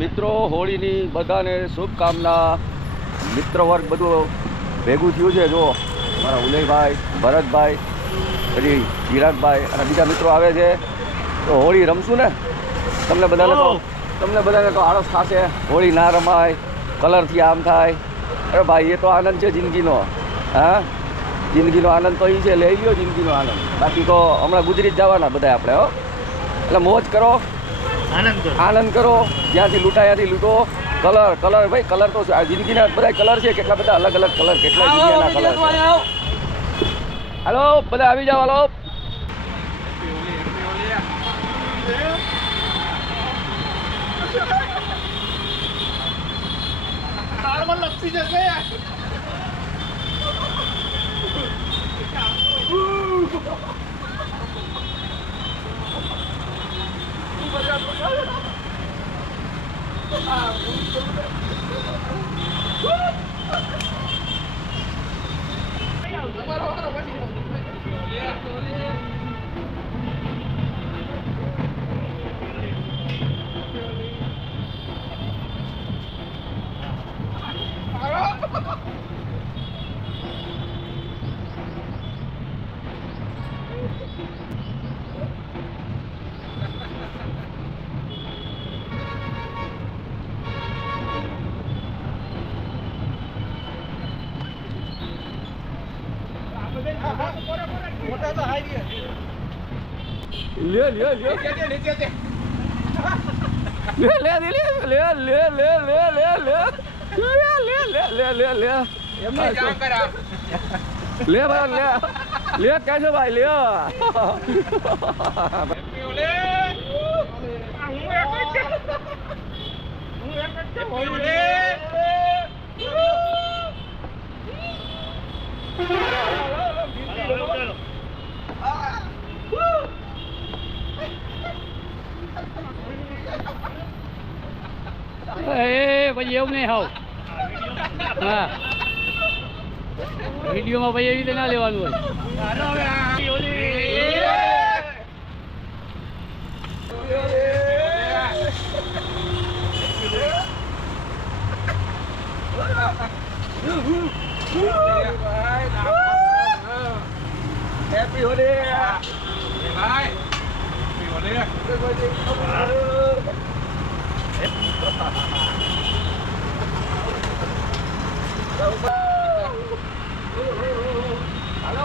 મિત્રો હોળીની બધાને શુભકામના. મિત્ર વર્ગ બધું ભેગું થયું છે. જો મારા ઉદયભાઈ, ભરતભાઈ, પછી ચિરાગભાઈ અને બીજા મિત્રો આવે છે. તો હોળી રમશું ને. તમને બધાને તો આળસ થશે, હોળી ના રમાય, કલરથી આમ થાય. અરે ભાઈ, એ તો આનંદ છે જિંદગીનો. હા, જિંદગીનો આનંદ તો એ છે, લઈ લ્યો જિંદગીનો આનંદ. બાકી તો હમણાં ગુજરી જ જવાના બધા આપણે. હો, એટલે મોજ કરો, આનંદ કરો, જ્યાંથી લૂંટાયાથી લૂંટો. કલર ભાઈ, કલર તો જિંદગીના બધા કલર છે. કેટલા બધા અલગ અલગ કલર, કેટલા દુનિયાના કલર છે. હાલો બધા આવી જાઓ. હાલો, લપસી જશે. મોટા તો હાઈ લે લે લે કે લે કે લે લે લે લે લે લે લે લે લે લે લે લે એમને જામ કરા લે ભાઈ લે કેસે ભાઈ લે લે હું લે પછી એવું નહીં હાવ. હા, વિડીયોમાં ભાઈ એવી રીતે ના લેવાનું હોય. હેપી હોલી ભાઈ, હેપી હોલી. હાલો.